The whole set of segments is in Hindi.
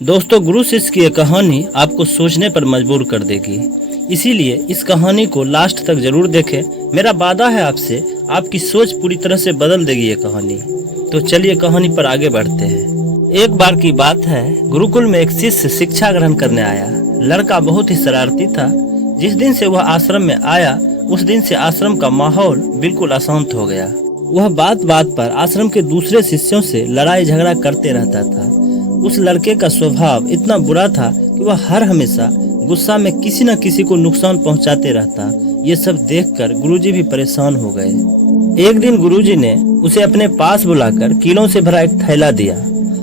दोस्तों, गुरु शिष्य की यह कहानी आपको सोचने पर मजबूर कर देगी। इसीलिए इस कहानी को लास्ट तक जरूर देखें। मेरा वादा है आपसे, आपकी सोच पूरी तरह से बदल देगी ये कहानी। तो चलिए कहानी पर आगे बढ़ते हैं। एक बार की बात है, गुरुकुल में एक शिष्य शिक्षा ग्रहण करने आया। लड़का बहुत ही शरारती था। जिस दिन से वह आश्रम में आया, उस दिन से आश्रम का माहौल बिल्कुल अशांत हो गया। वह बात बात पर आश्रम के दूसरे शिष्यों से लड़ाई झगड़ा करते रहता था। उस लड़के का स्वभाव इतना बुरा था कि वह हर हमेशा गुस्सा में किसी न किसी को नुकसान पहुंचाते रहता। ये सब देखकर गुरुजी भी परेशान हो गए। एक दिन गुरुजी ने उसे अपने पास बुलाकर कीलों से भरा एक थैला दिया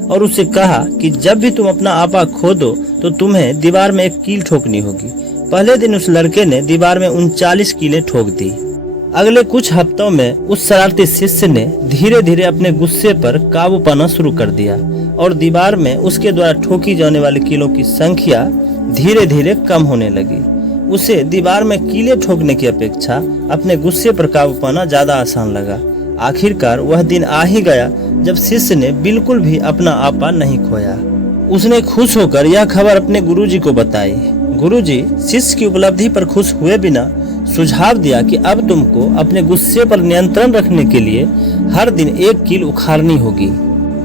और उसे कहा कि जब भी तुम अपना आपा खो दो तो तुम्हें दीवार में एक कील ठोकनी होगी। पहले दिन उस लड़के ने दीवार में 39 कीलें ठोक दी। अगले कुछ हफ्तों में उस शरारती शिष्य ने धीरे धीरे अपने गुस्से पर काबू पाना शुरू कर दिया और दीवार में उसके द्वारा ठोकी जाने वाली कीलों की संख्या धीरे धीरे कम होने लगी। उसे दीवार में कीलें ठोकने की अपेक्षा अपने गुस्से पर काबू पाना ज्यादा आसान लगा। आखिरकार वह दिन आ ही गया जब शिष्य ने बिल्कुल भी अपना आपा नहीं खोया। उसने खुश होकर यह खबर अपने गुरुजी को बताई। गुरुजी शिष्य की उपलब्धि पर खुश हुए बिना सुझाव दिया कि अब तुमको अपने गुस्से पर नियंत्रण रखने के लिए हर दिन एक कील उखाड़नी होगी।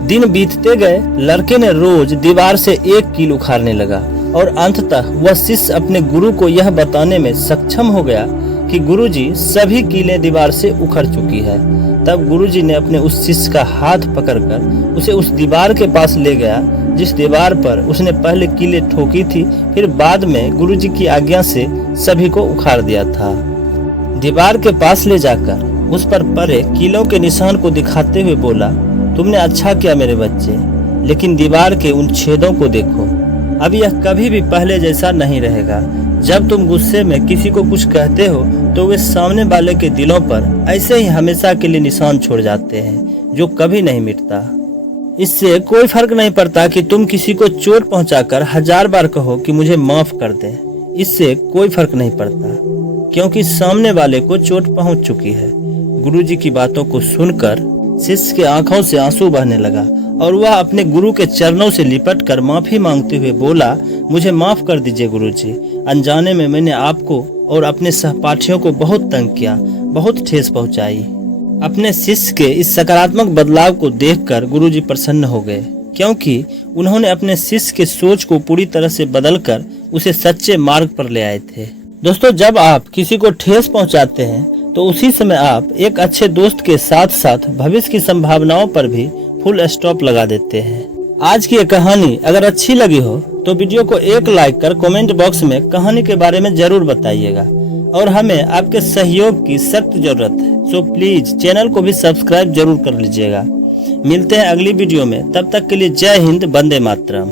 दिन बीतते गए, लड़के ने रोज दीवार से एक कील उखाड़ने लगा और अंततः वह शिष्य अपने गुरु को यह बताने में सक्षम हो गया कि गुरुजी सभी कीलें दीवार से उखड़ चुकी है। तब गुरुजी ने अपने उस शिष्य का हाथ पकड़कर उसे उस दीवार के पास ले गया जिस दीवार पर उसने पहले कीलें ठोकी थी, फिर बाद में गुरुजी की आज्ञा से सभी को उखाड़ दिया था। दीवार के पास ले जाकर उस पर पड़े कीलों के निशान को दिखाते हुए बोला, तुमने अच्छा किया मेरे बच्चे, लेकिन दीवार के उन छेदों को देखो। अब यह कभी भी पहले जैसा नहीं रहेगा। जब तुम गुस्से में किसी को कुछ कहते हो तो वे सामने वाले के दिलों पर ऐसे ही हमेशा के लिए निशान छोड़ जाते हैं जो कभी नहीं मिटता। इससे कोई फर्क नहीं पड़ता कि तुम किसी को चोट पहुंचाकर 1000 बार कहो कि मुझे माफ कर दे। इससे कोई फर्क नहीं पड़ता क्योंकि सामने वाले को चोट पहुंच चुकी है। गुरुजी की बातों को सुनकर शिष्य के आंखों से आंसू बहने लगा और वह अपने गुरु के चरणों से लिपट कर माफी मांगते हुए बोला, मुझे माफ कर दीजिए गुरुजी। अनजाने में मैंने आपको और अपने सहपाठियों को बहुत तंग किया, बहुत ठेस पहुंचाई। अपने शिष्य के इस सकारात्मक बदलाव को देखकर गुरुजी प्रसन्न हो गए क्योंकि उन्होंने अपने शिष्य के सोच को पूरी तरह से बदलकर उसे सच्चे मार्ग पर ले आए थे। दोस्तों, जब आप किसी को ठेस पहुंचाते हैं तो उसी समय आप एक अच्छे दोस्त के साथ साथ भविष्य की संभावनाओं पर भी फुल स्टॉप लगा देते हैं। आज की ये कहानी अगर अच्छी लगी हो तो वीडियो को एक लाइक कर कमेंट बॉक्स में कहानी के बारे में जरूर बताइएगा और हमें आपके सहयोग की सख्त जरूरत है। सो प्लीज चैनल को भी सब्सक्राइब जरूर कर लीजिएगा। मिलते हैं अगली वीडियो में, तब तक के लिए जय हिंद, वंदे मातरम।